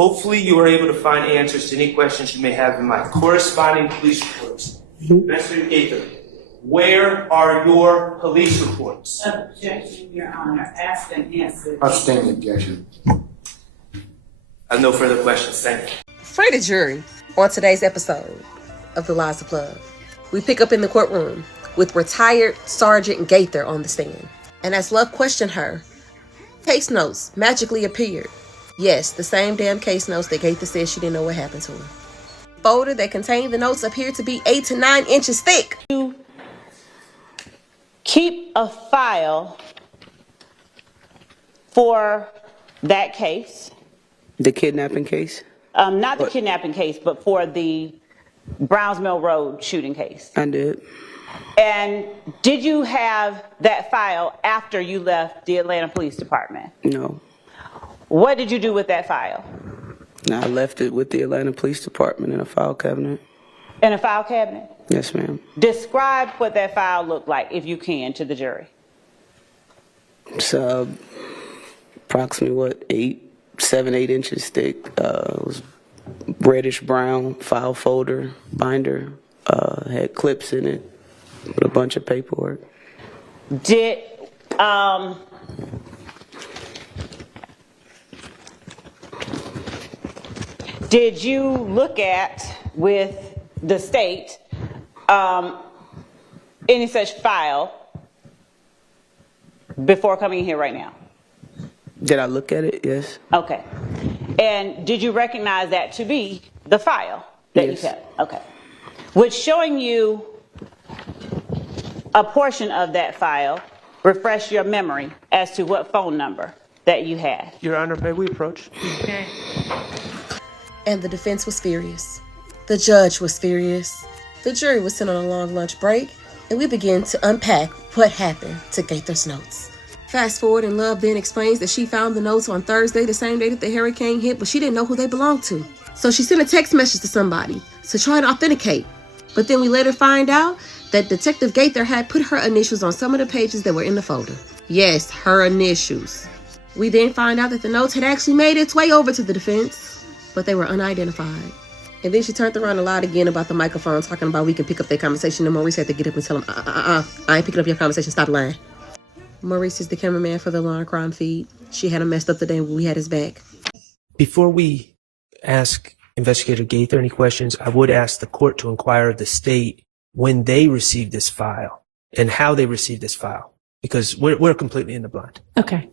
Hopefully you are able to find answers to any questions you may have in my corresponding police reports. Investigator Gaither, where are your police reports? Objection, Your Honor. Asked and answered. Outstanding objection. I have no further questions. Thank you. Free the jury on today's episode of The Lies of Love. We pick up in the courtroom with retired Sergeant Gaither on the stand. And as Love questioned her, case notes magically appeared. Yes, the same damn case notes that Gaither said she didn't know what happened to her. The folder that contained the notes appeared to be 8 to 9 inches thick. You keep a file for that case. The kidnapping case? Not the kidnapping case, but for the Browns Mill Road shooting case. I did. And did you have that file after you left the Atlanta Police Department? No. What did you do with that file? I left it with the Atlanta Police Department in a file cabinet. In a file cabinet? Yes, ma'am. Describe what that file looked like, if you can, to the jury. It's approximately, 7, 8 inches thick. It was reddish brown file folder, binder. Had clips in it with a bunch of paperwork. Did you look at, with the state, any such file before coming here right now? Did I look at it? Yes. Okay. And did you recognize that to be the file that Yes. you kept? Okay. Which, showing you a portion of that file, refresh your memory as to what phone number that you had. Your Honor, may we approach? Okay. And the defense was furious. The judge was furious. The jury was sent on a long lunch break, and we began to unpack what happened to Gaither's notes. Fast forward, and Love then explains that she found the notes on Thursday, the same day that the hurricane hit, but she didn't know who they belonged to. So she sent a text message to somebody to try and authenticate. But then we later find out that Detective Gaither had put her initials on some of the pages that were in the folder. Yes, her initials. We then find out that the notes had actually made its way over to the defense, but they were unidentified. And then she turned around and lied again about the microphone, talking about we can pick up their conversation, and Maurice had to get up and tell him, I ain't picking up your conversation, stop lying. Maurice is the cameraman for the Law and Crime feed. She had him messed up the day when we had his back. Before we ask Investigator Gaither any questions, I would ask the court to inquire of the state when they received this file and how they received this file, because we're completely in the blind. Okay.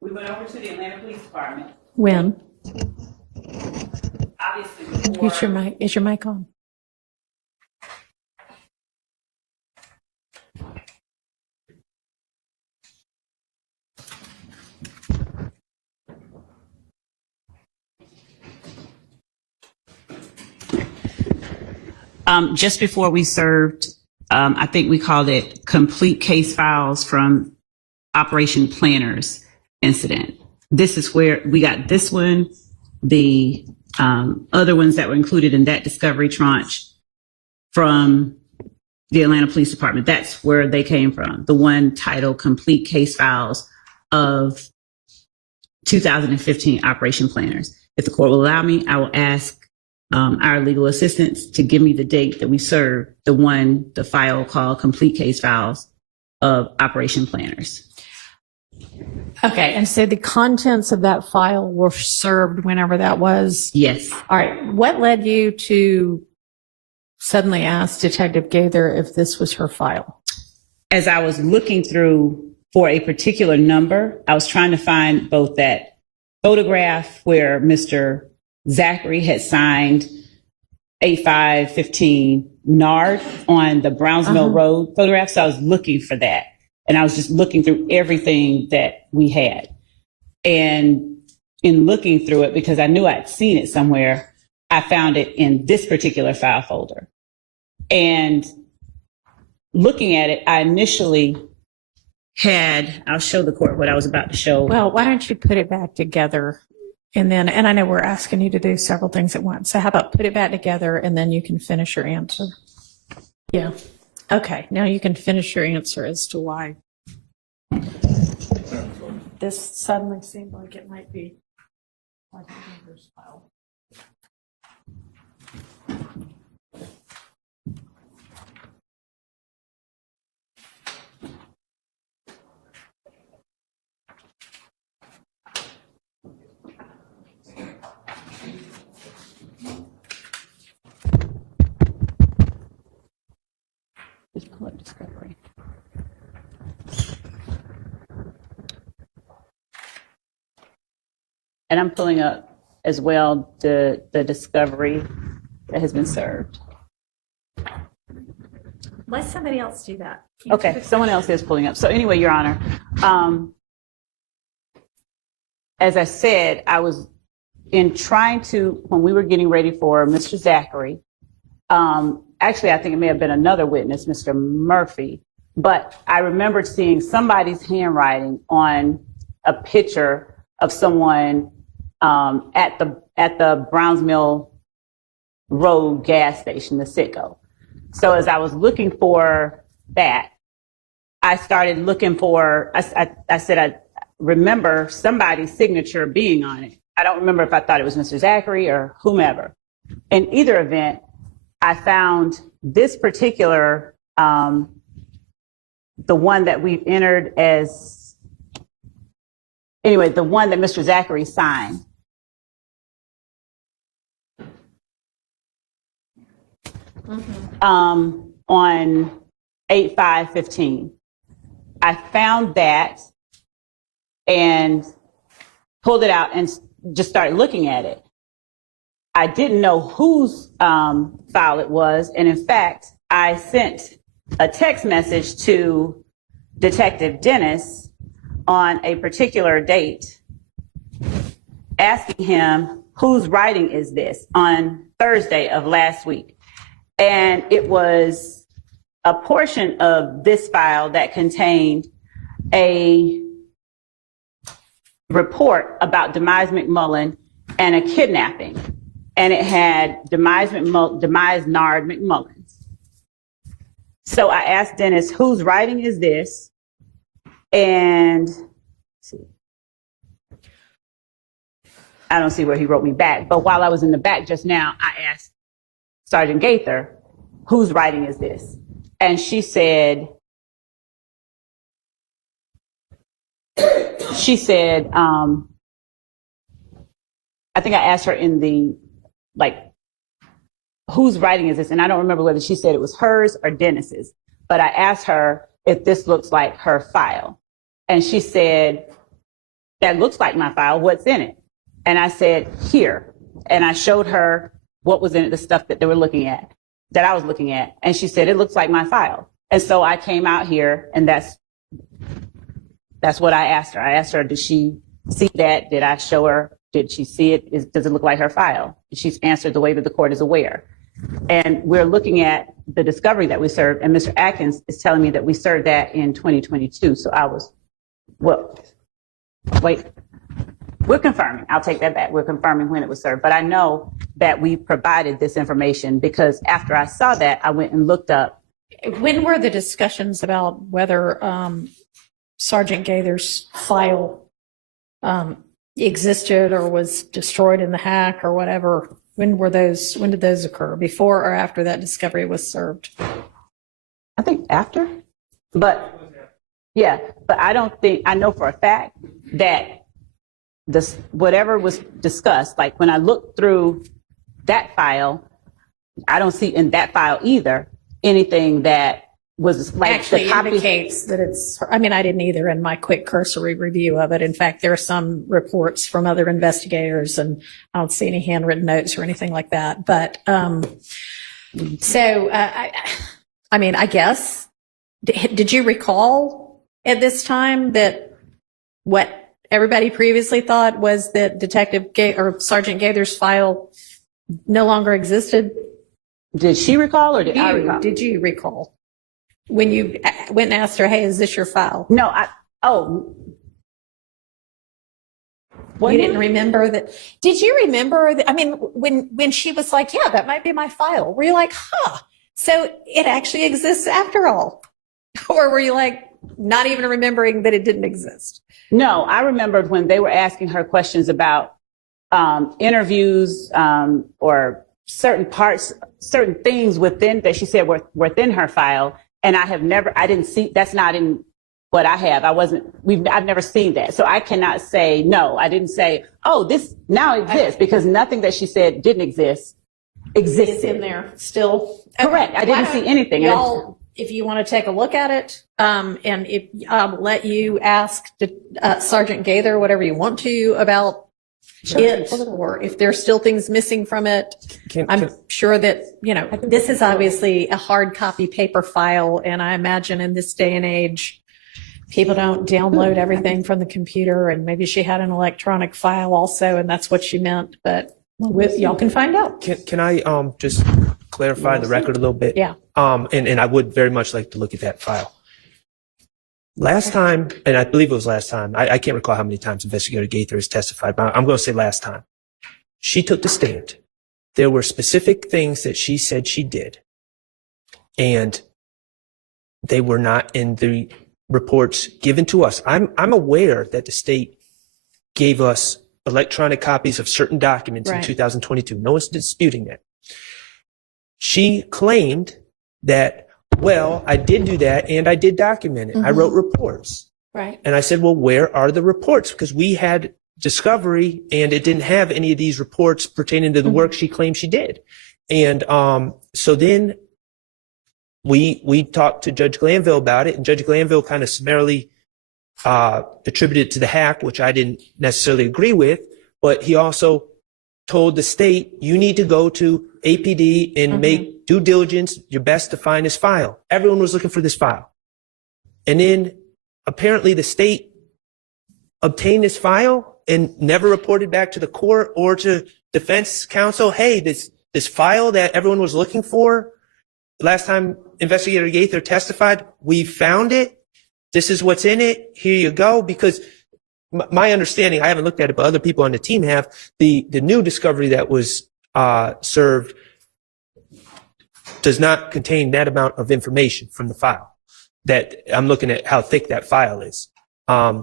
We went over to the Atlanta Police Department. When? Obviously, Is your mic on? just before we served, I think we called it complete case files from Operation Planners incident. This is where we got this one, the other ones that were included in that discovery tranche from the Atlanta Police Department. That's where they came from. The one titled Complete Case Files of 2015 Operation Planners. If the court will allow me, I will ask our legal assistants to give me the date that we served the file called Complete Case Files of Operation Planners. Okay, and so the contents of that file were served whenever that was? Yes. All right, what led you to suddenly ask Detective Gaither if this was her file? As I was looking through for a particular number, I was trying to find both that photograph where Mr. Zachary had signed 8515 NARD on the Browns Mill Road photograph. So I was looking for that. And I was just looking through everything that we had. And in looking through it, because I knew I'd seen it somewhere, I found it in this particular file folder. And looking at it, I initially I'll show the court what I was about to show. Well, why don't you put it back together? And I know we're asking you to do several things at once. So how about put it back together and then you can finish your answer? Yeah. Okay. Now you can finish your answer as to why this suddenly seemed like it might be Just pull up discovery. And I'm pulling up as well the discovery that has been served. Let somebody else do that. Okay, someone else is pulling up. So anyway, Your Honor, as I said, I was in trying to, when we were getting ready for Mr. Zachary, actually, I think it may have been another witness, Mr. Murphy, but I remembered seeing somebody's handwriting on a picture of someone at the Browns Mill Road gas station, the Citgo. So as I was looking for that, I started looking for, I said, I remember somebody's signature being on it. I don't remember if I thought it was Mr. Zachary or whomever. In either event, I found this particular, the one that we've entered as, anyway, the one that Mr. Zachary signed. On 8/5/15. I found that and pulled it out and just started looking at it. I didn't know whose file it was. And in fact, I sent a text message to Detective Dennis on a particular date asking him, whose writing is this, on Thursday of last week. And it was a portion of this file that contained a report about Demise McMullen and a kidnapping. And it had Demise Nard McMullins. So I asked Dennis, whose writing is this? And let's see, I don't see where he wrote me back. But while I was in the back just now, I asked Sergeant Gaither, whose writing is this? And she said, I think I asked her in the, like, whose writing is this? And I don't remember whether she said it was hers or Dennis's, but I asked her if this looks like her file. And she said, that looks like my file, what's in it? And I said, here. And I showed her what was in it, the stuff that they were looking at, that I was looking at. And she said, it looks like my file. And so I came out here, and that's what I asked her. I asked her, did she see that? Did I show her? Did she see it? Does it look like her file? She's answered the way that the court is aware. And we're looking at the discovery that we served, and Mr. Atkins is telling me that we served that in 2022. So I was, well, wait. We're confirming. I'll take that back. We're confirming when it was served. But I know that we provided this information because after I saw that, I went and looked up. When were the discussions about whether Sergeant Gaither's file existed or was destroyed in the hack or whatever? When did those occur? Before or after that discovery was served? I think after. But yeah, but I know for a fact that whatever was discussed, like when I looked through that file, I don't see in that file either anything that was like actually the copy indicates that it's, I mean, I didn't either in my quick cursory review of it. In fact, there are some reports from other investigators and I don't see any handwritten notes or anything like that. But so, I mean, I guess, did you recall at this time that what everybody previously thought was that Sergeant Gaither's file no longer existed? Did she recall or did I recall? Did you recall when you went and asked her, hey, is this your file? No, you didn't remember that? Did you remember that? I mean, when she was like, yeah, that might be my file, were you like, huh, so it actually exists after all? Or were you like, not even remembering that it didn't exist? No, I remembered when they were asking her questions about interviews or certain parts, certain things within that she said were within her file. And I didn't see, that's not in what I have. I've never seen that. So I cannot say, no, I didn't say, oh, this now exists, because nothing that she said didn't exist existed. It's in there still. Correct. I didn't see anything. Y'all, if you want to take a look at it, and if I'll let you ask Sergeant Gaither whatever you want to about it, or if there's still things missing from it. I'm sure that, this is obviously a hard copy paper file, and I imagine in this day and age, people don't download everything from the computer, and maybe she had an electronic file also, and that's what she meant, but y'all can find out. Can I just clarify the record a little bit? Yeah. And I would very much like to look at that file. Last time, and I believe it was last time, I can't recall how many times Investigator Gaither has testified, but I'm going to say last time. She took the stand. There were specific things that she said she did, and they were not in the reports given to us. I'm aware that the state gave us electronic copies of certain documents in 2022. No one's disputing that. She claimed that, well, I did do that and I did document it. I wrote reports. Right. And I said, well, where are the reports? Because we had discovery and it didn't have any of these reports pertaining to the work she claimed she did. And so then we talked to Judge Glanville about it, and Judge Glanville kind of summarily attributed it to the hack, which I didn't necessarily agree with, but he also told the state, you need to go to APD and make due diligence, your best to find this file. Everyone was looking for this file. And then apparently the state obtained this file and never reported back to the court or to defense counsel, hey, this file that everyone was looking for, last time Investigator Gaither testified, we found it. This is what's in it. Here you go. Because my understanding, I haven't looked at it, but other people on the team have, the new discovery that was served does not contain that amount of information from the file. That I'm looking at how thick that file is.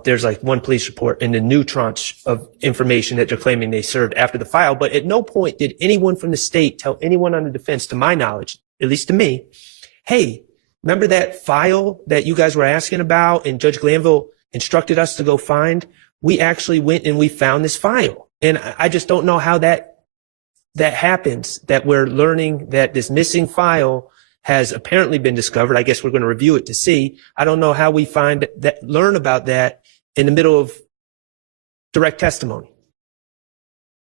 There's like one police report and the new tranche of information that they're claiming they served after the file. But at no point did anyone from the state tell anyone on the defense, to my knowledge, at least to me, hey, remember that file that you guys were asking about and Judge Glanville instructed us to go find? We actually went and we found this file. And I just don't know how that happens, that we're learning that this missing file has apparently been discovered. I guess we're going to review it to see. I don't know how we learn about that in the middle of direct testimony.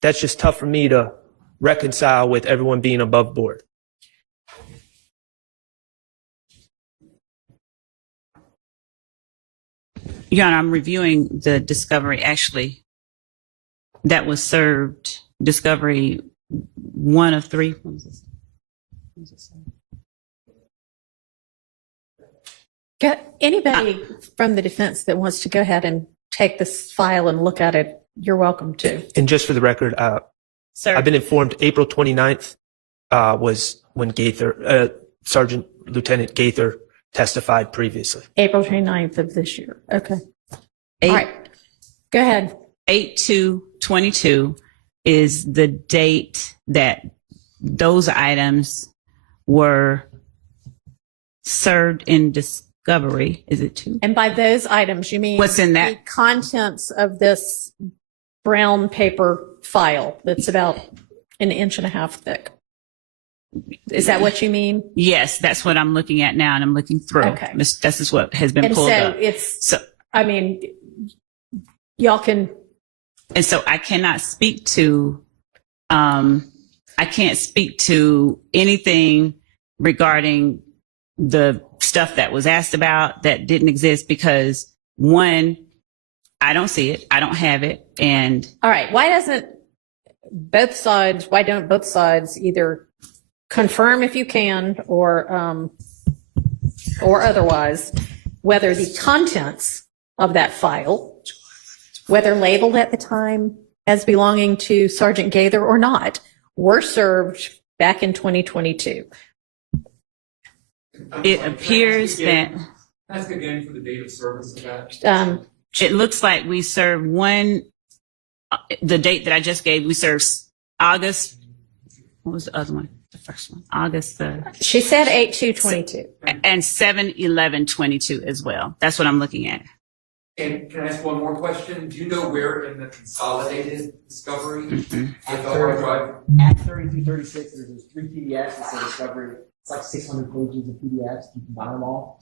That's just tough for me to reconcile with everyone being above board. Your Honor, I'm reviewing the discovery actually that was served, discovery 1 of 3. What was this? Got anybody from the defense that wants to go ahead and take this file and look at it, you're welcome to. And just for the record, Sir. I've been informed April 29th was when Gaither, Sergeant Lieutenant Gaither testified previously. April 29th of this year. Okay. All right. Go ahead. 8/2/22 is the date that those items were served in discovery. Is it 2? And by those items, you mean What's in that? the contents of this brown paper file that's about 1.5 inches thick. Is that what you mean? Yes, that's what I'm looking at now, and I'm looking through. Okay. This is what has been And pulled so up. I mean, y'all can. And so I cannot speak to, I can't speak to anything regarding the stuff that was asked about that didn't exist because, one, I don't see it, I don't have it, and All right. Why don't both sides either confirm if you can or otherwise whether the contents of that file, whether labeled at the time as belonging to Sergeant Gaither or not, were served back in 2022. it appears that Ask again for the date of service of that. it looks like we served one the date that I just gave, we served August. What was the other one? The first one, August She said 8/2/22. and 7/11/22 as well. That's what I'm looking at. And can I ask one more question? Do you know where in the consolidated discovery? At 3336, there's 3 PDFs. It's a discovery. It's like 600 pages of PDFs. You can buy them all.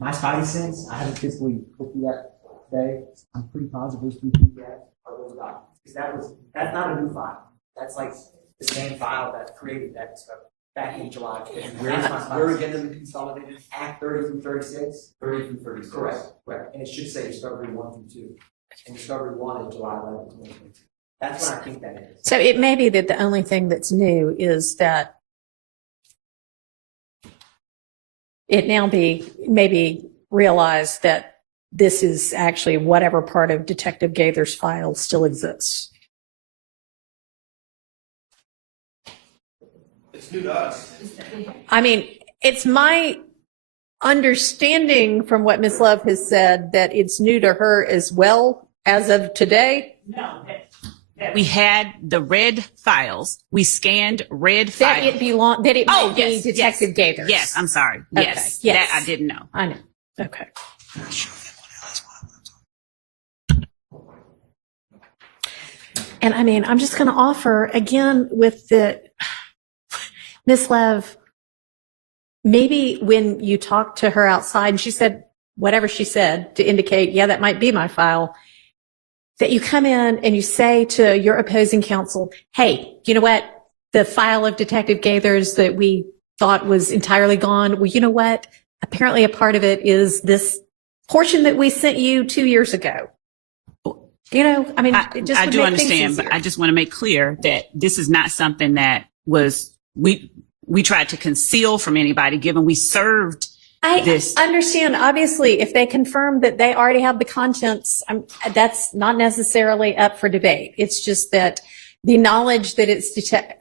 My spidey sense, I haven't physically looked through that today. I'm pretty positive those 3 PDFs are those documents. Because that's not a new file. That's like the same file that created that discovery back in July. Where again in the consolidated? Act 30 through 36. 30 through 36. Correct. And it should say discovery 1 through 2. And discovery 1 is July 11, 2022. That's what I think that is. So it may be that the only thing that's new is that it now be maybe realized that this is actually whatever part of Detective Gaither's file still exists. It's new to us. I mean, it's my understanding from what Ms. Love has said that it's new to her as well as of today. No, that we had the red files. We scanned red That files. it might be yes, Detective yes. Gaither's. Yes, I'm sorry. Okay, Yes, yes. that I didn't know. I know. Okay. And I mean, I'm just going to offer again with the Miss Lev, maybe when you talked to her outside and she said whatever she said to indicate, yeah, that might be my file, that you come in and you say to your opposing counsel, hey, you know what? The file of Detective Gaither's that we thought was entirely gone. Well, you know what? Apparently a part of it is this portion that we sent you 2 years ago. You know, I mean, it just I would do make understand, things but easier. I just want to make clear that this is not something that was we tried to conceal from anybody, given we served this. I understand. Obviously, if they confirm that they already have the contents, that's not necessarily up for debate. It's just that the knowledge that it's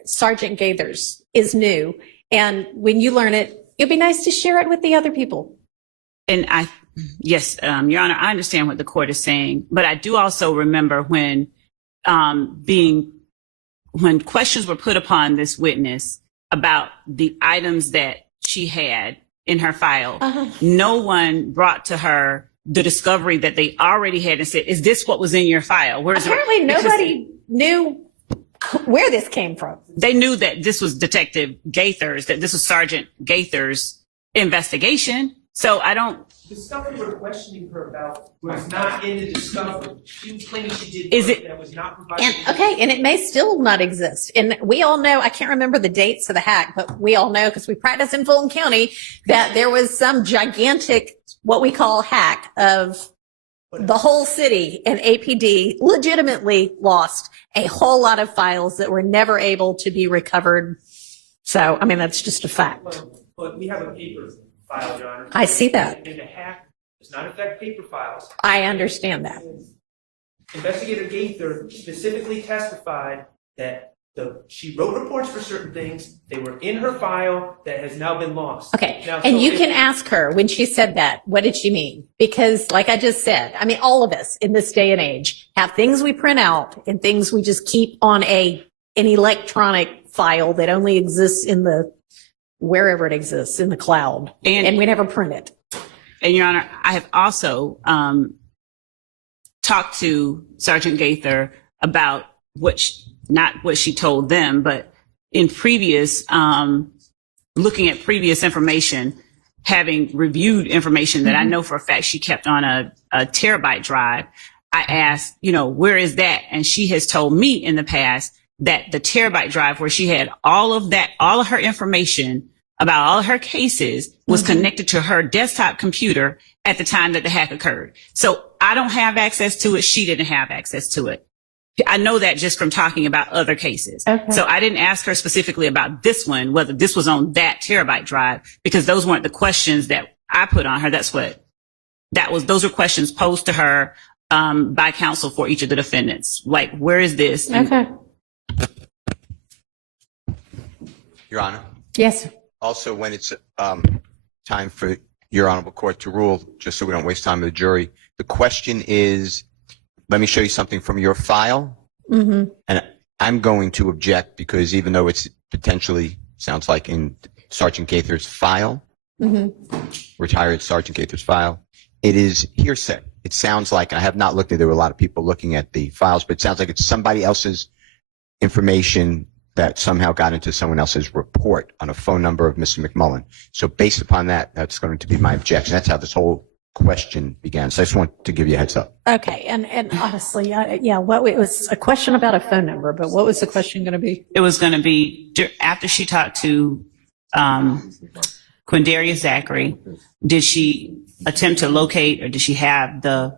Sergeant Gaither's is new. And when you learn it, it'd be nice to share it with the other people. And yes, Your Honor, I understand what the court is saying, but I do also remember when questions were put upon this witness about the items that she had in her file, no one brought to her the discovery that they already had and said, is this what was in your file? Apparently nobody knew where this came from. They knew that this was Detective Gaither's, that this was Sergeant Gaither's investigation. So I don't. The stuff we were questioning her about was not in the discovery. She was claiming she did Is work it- that was not provided. And it may still not exist. And we all know, I can't remember the dates of the hack, but we all know because we practice in Fulton County that there was some gigantic, what we call hack of the whole city, and APD legitimately lost a whole lot of files that were never able to be recovered. So, I mean, that's just a fact. But we have a paper file, Your Honor. I see that. And the hack does not affect paper files. I understand that. Investigator Gaither specifically testified that she wrote reports for certain things. They were in her file that has now been lost. Okay. Now, And so you if- can ask her when she said that, what did she mean? Because like I just said, I mean, all of us in this day and age have things we print out and things we just keep on an electronic file that only exists in the, wherever it exists, in the cloud. And we never print it. And Your Honor, I have also talked to Sergeant Gaither about not what she told them, but in previous, looking at previous information, having reviewed information that I know for a fact she kept on a terabyte drive, I asked, where is that? And she has told me in the past that the terabyte drive where she had all of her information about all of her cases was connected to her desktop computer at the time that the hack occurred. So I don't have access to it. She didn't have access to it. I know that just from talking about other cases. Okay. So I didn't ask her specifically about this one, whether this was on that terabyte drive, because those weren't the questions that I put on her. Those were questions posed to her by counsel for each of the defendants. Like, where is this? Okay. Your Honor, Yes. also when it's time for Your Honorable Court to rule, just so we don't waste time with the jury, the question is, let me show you something from your file. Mm-hmm. And I'm going to object because even though it's potentially sounds like in Sergeant Gaither's file, retired Sergeant Gaither's file, it is hearsay. It sounds like, I have not looked at, there were a lot of people looking at the files, but it sounds like it's somebody else's information that somehow got into someone else's report on a phone number of Mr. McMullen. So based upon that, that's going to be my objection. That's how this whole question began. So I just want to give you a heads up. Okay. And honestly, yeah, it was a question about a phone number, but what was the question going to be? It was going to be after she talked to Quindarius Zachary, did she attempt to locate or did she have the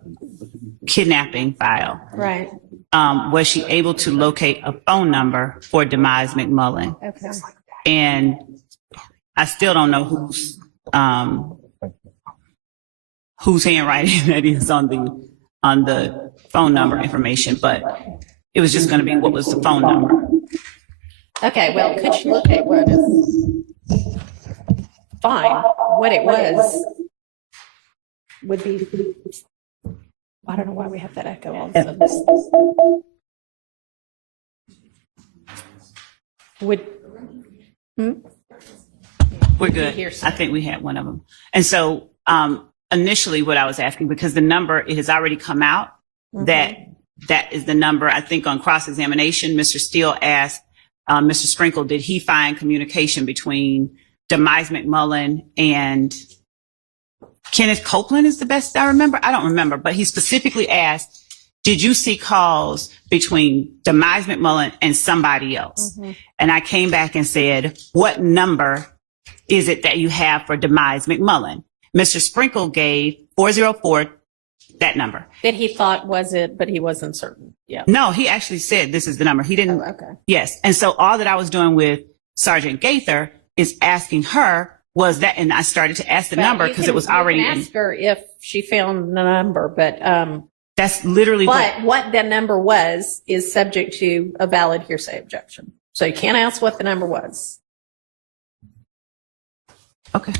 kidnapping file? Right. Was she able to locate a phone number for Demise McMullen? Okay. And I still don't know whose handwriting that is on the phone number information, but it was just going to be what was the phone number. Okay. Well, could you locate what is fine? What it was would be. I don't know why we have that echo all of a sudden. We're good. I think we had one of them. And so initially what I was asking, because the number, it has already come out, that is the number. I think on cross-examination, Mr. Steele asked Mr. Sprinkle, did he find communication between Demise McMullen and Kenneth Copeland is the best I remember. I don't remember, but he specifically asked, did you see calls between Demise McMullen and somebody else? And I came back and said, what number is it that you have for Demise McMullen? Mr. Sprinkle gave 404, that number. That he thought was it, but he wasn't certain. Yeah. No, he actually said this is the number. He didn't. Oh, okay. Yes. And so all that I was doing with Sergeant Gaither is asking her, was that, and I started to ask the number because it was already you can ask her if she found the number, but that's literally what the number was is subject to a valid hearsay objection. So you can't ask what the number was. Okay.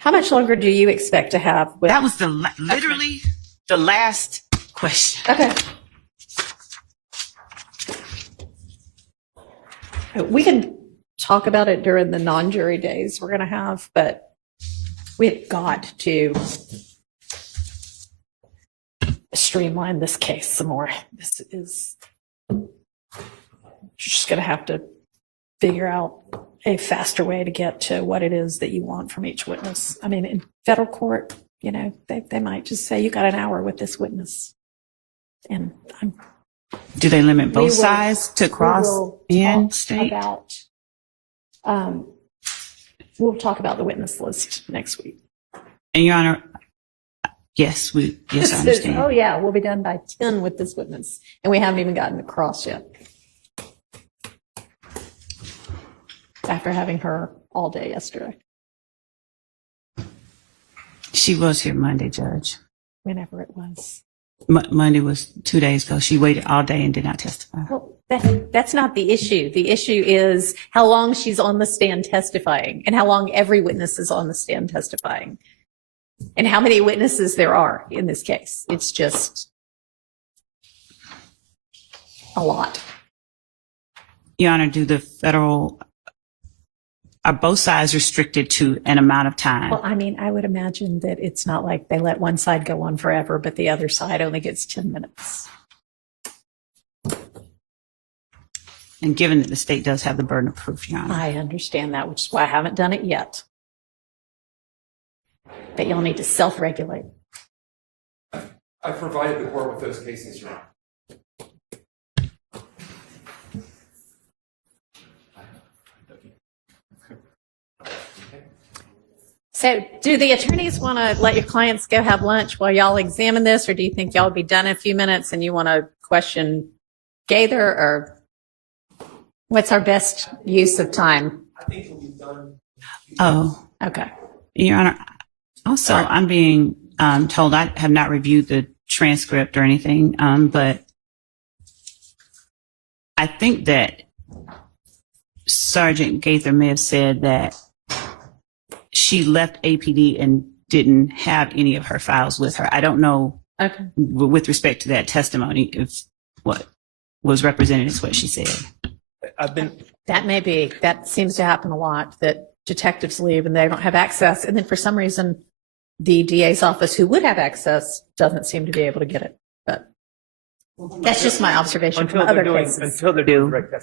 How much longer do you expect to have? That was literally the last question. Okay. We can talk about it during the non-jury days we're going to have, but we've got to streamline this case some more. This is just going to have to figure out a faster way to get to what it is that you want from each witness. I mean, in federal court, you know, they might just say, you got an hour with this witness. And do they limit both sides to cross and state? We'll talk about the witness list next week. And Your Honor, yes, I understand. Oh yeah, we'll be done by 10 with this witness. And we haven't even gotten to cross yet. After having her all day yesterday. She was here Monday, Judge. Whenever it was. Monday was 2 days ago. She waited all day and did not testify. Well, that's not the issue. The issue is how long she's on the stand testifying and how long every witness is on the stand testifying and how many witnesses there are in this case. It's just a lot. Your Honor, are both sides restricted to an amount of time? Well, I mean, I would imagine that it's not like they let one side go on forever, but the other side only gets 10 minutes. And given that the state does have the burden of proof, Your Honor. I understand that, which is why I haven't done it yet. But you'll need to self-regulate. I've provided the court with those cases, Your Honor. So do the attorneys want to let your clients go have lunch while y'all examine this, or do you think y'all will be done in a few minutes and you want to question Gaither, or what's our best use of time? I think we'll be done. Oh, okay. Your Honor, also, I'm being told I have not reviewed the transcript or anything, but I think that Sergeant Gaither may have said that she left APD and didn't have any of her files with her. I don't know Okay. with respect to that testimony if what was represented is what she said. That seems to happen a lot, that detectives leave and they don't have access. And then for some reason, the DA's office, who would have access, doesn't seem to be able to get it. But that's just my observation from other cases. Until they're doing direct testimony.